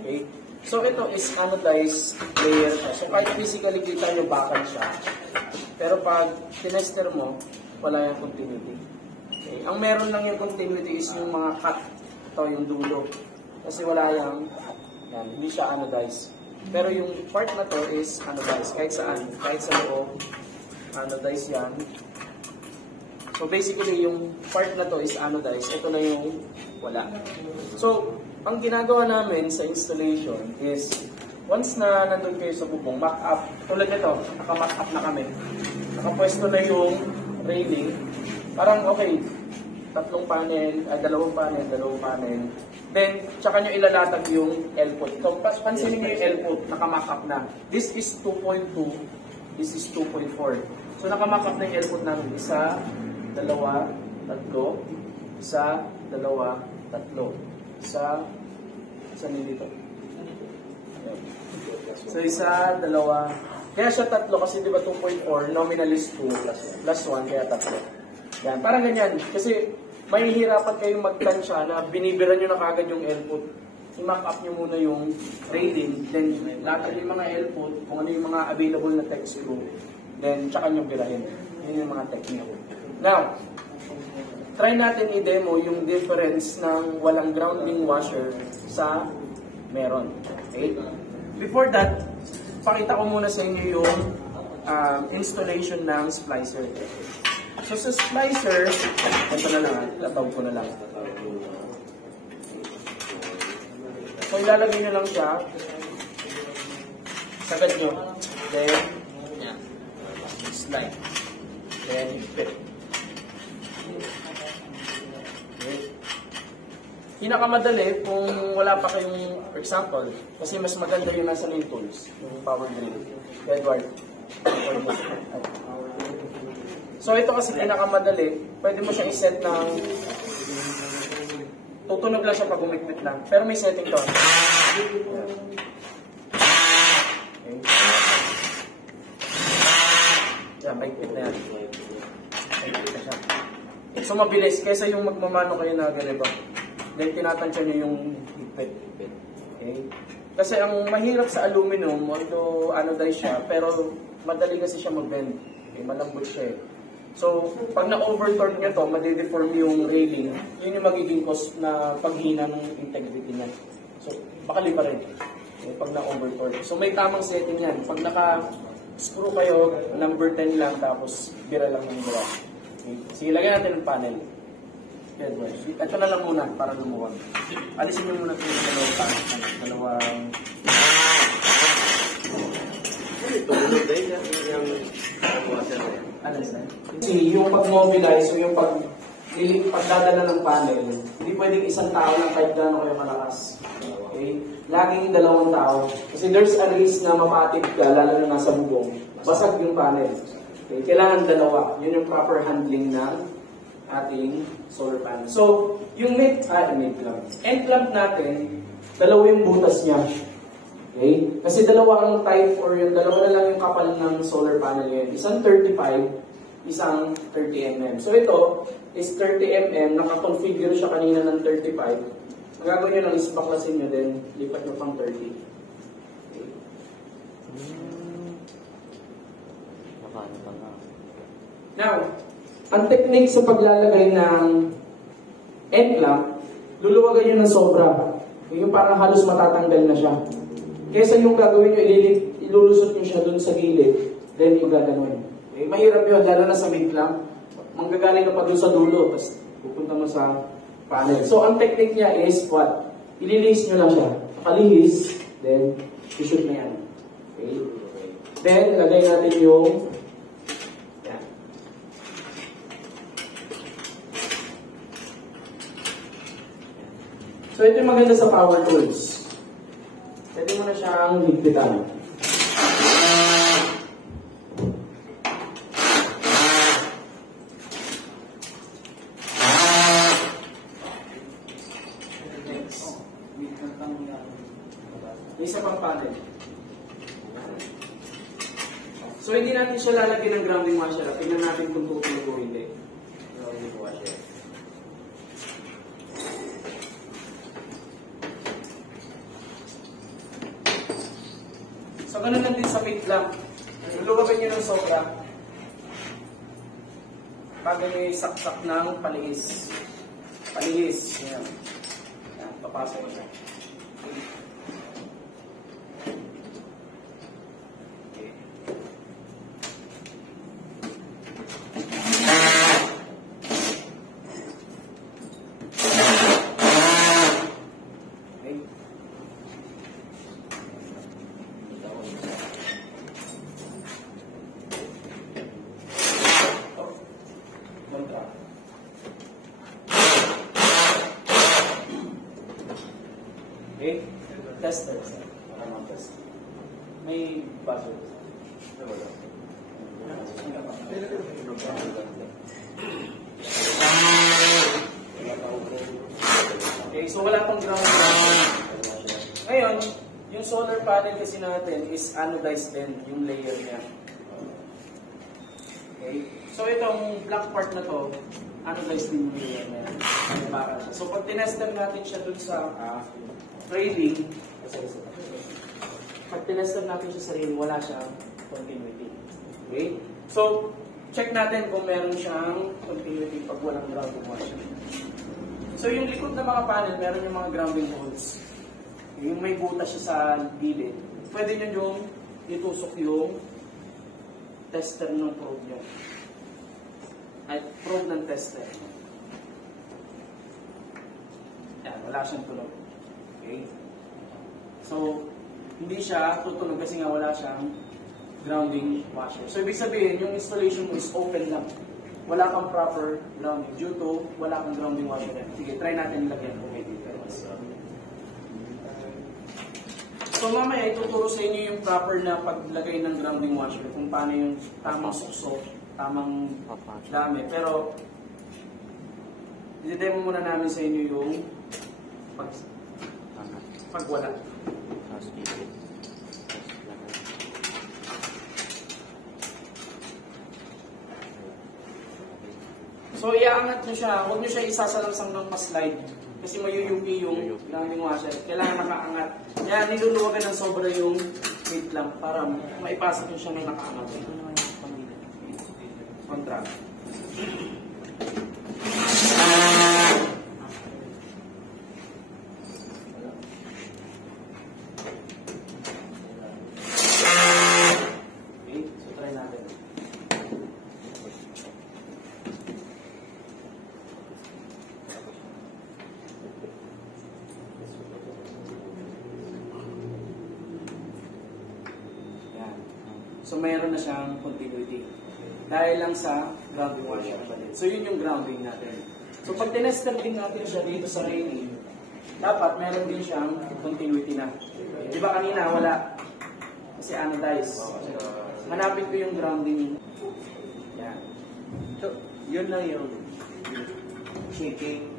Okay. So ito is anodized layer siya. So kahit physically kita nyo bakal siya, pero pag tinester mo, wala yung continuity. Okay. Ang meron lang yung continuity is yung mga cut. Ito yung dulo. Kasi wala yung, yan, hindi siya anodized. Pero yung part na to is anodized. Kahit saan, kahit sa loob, anodized yan. So basically yung part na to is anodized. Ito na yung wala. So, ang ginagawa namin sa installation is, once na nandun kayo sa bubong, mock up, tulad nito, naka-mock up na kami. Nakapwesto na yung railing. Parang okay, dalawang panel. Then, tsaka nyo ilalatag yung L-put. So, pansinin nyo yung L-put, naka-mock up na. This is 2.2, this is 2.4. So, naka-mock up na yung L-put namin. Isa, dalawa, tatlo. Isa, dalawa, tatlo. Isa dito. So, isa, dalawa. Kaya siya tatlo kasi di ba 2.4, nominal is 2, plus 1, kaya tatlo. Yan, parang ganyan. Kasi, mahihirapan kayong magtansya na binibiran nyo na kagad yung L-put. I-mock up nyo muna yung railing, then latag yung mga L-put, kung ano yung mga available na tech screw, then tsaka nyo birahin. Yun yung mga technique. Now, try natin i-demo yung difference ng walang grounding washer sa meron. Okay? Before that, pakita ko muna sa inyo yung installation ng splicer. So sa splicer, ito na lang, latawag ko na lang. So ilalagay nyo lang siya, sagad nyo, then slide, then fit. Pinakamadali kung wala pa kayong, for example, kasi mas maganda yung nasa main tools, yung power drill. Edward. So ito kasi pinakamadali, pwede mo siyang iset ng, tutunog lang siya pag umikpit lang. Pero may setting to. Okay. Yan, maikpit na yan. Maikpit na siya. So mabilis, kaysa yung magmamano kayo na ganito. Then tinatansya nyo yung higpit. Okay? Kasi ang mahirap sa aluminum, although anodized siya, pero madali kasi siya mag-bend. Okay? Malambot siya eh. So, pag na-overtorque nyo to, madideform yung railing, yun yung magiging cause na paghina ng integrity niya. So, bakali pa rin. Okay? Pag na-overtorque. So, may tamang setting yan. Pag naka-screw kayo, number 10 lang, tapos bira lang ng bira. Okay? Sige, lagyan natin ng panel. Ito na lang muna para lumuwag. Alisin nyo muna yung dalawang panel. Dalawang... Kasi yung pag-mobilize o yung pagdadala ng panel, hindi pwedeng isang tao lang kahit gano'n kayo malakas. Okay? Laging dalawang tao. Kasi there's a risk na mapatig ka, lalo na nasa bubong. Basag yung panel. Okay? Kailangan dalawa. Yun yung proper handling ng ating solar panel. So, yung end clamp natin, dalawa yung butas niya. Okay? Kasi dalawa ang type or yung dalawa na lang yung kapal ng solar panel yun. Isang 35, isang 30 mm. So, ito is 30 mm. Nakakonfigure siya kanina ng 35. Ang gagawin nyo lang is baklasin nyo din. Lipat nyo pang 30. Okay. Now, ang technique sa paglalagay ng end clamp, luluwagan nyo ng sobra. Yung parang halos matatanggal na siya. Kesa yung gagawin nyo, ilulusot nyo siya dun sa gilid, then yung gagawin. Okay? Mahirap yun, lalo na sa mid clamp. Manggagaling ka pa dun sa dulo, tapos pupunta mo sa panel. So, ang technique niya is what? Ililihis nyo lang siya. Pakalihis, then i-shoot na yan. Okay? Then, lagay natin yung so, ito yung maganda sa power tools. Pwede mo na siyang higpitan. Isa pang panel. So, hindi natin siya lalagyan ng grounding washer. Tingnan natin kung tutulog o hindi. Grounding washer. So, ganun lang din sa fake lamp. Luluwagin nyo ng sobra. Bago nyo isaksak ng palihis. Palihis. Yan. Yan, papasok siya. Okay. Okay? Tester. Para mag-test. May buzzer. Okay, so wala pang ground. Ngayon, yung solar panel kasi natin is anodized din, yung layer niya. Okay? So itong black part na to, anodized din yung layer niya. So pag tinester natin siya dun sa railing, pag tinester natin siya sa railing, wala siyang continuity. Okay? So, check natin kung meron siyang continuity pag walang grounding washer. So, yung likod ng mga panel, meron yung mga grounding holes. Yung may butas siya sa gilid. Pwede nyo yung itusok yung tester ng probe nyo. Ay, probe ng tester. Yan, wala siyang tunog. Okay? So, hindi siya tutunog kasi nga wala siyang grounding washer. So, ibig sabihin, yung installation mo is open lang. Wala kang proper grounding due to wala kang grounding washer. Sige, try natin ilagyan. Okay, dito. So, mamaya ituturo sa inyo yung proper na paglagay ng grounding washer, kung paano yung tamang suksok, tamang dami. Pero, i-demo muna namin sa inyo yung pag wala. So, iaangat nyo siya. Huwag nyo siya isasalangsang ng pa-slide. Kasi mayuyupi yung grounding washer. Kailangan makaangat. Kaya niluluwagan ng sobra yung weight lang para maipasok nyo siya ng nakaangat. Kontra. So, mayroon na siyang continuity. Dahil lang sa grounding washer. So, yun yung grounding natin. So, pag tinester din natin siya dito sa railing, dapat meron din siyang continuity na. Di ba kanina, wala. Kasi anodized. Hanapin ko yung grounding. Yan. So, yun lang yung shaking.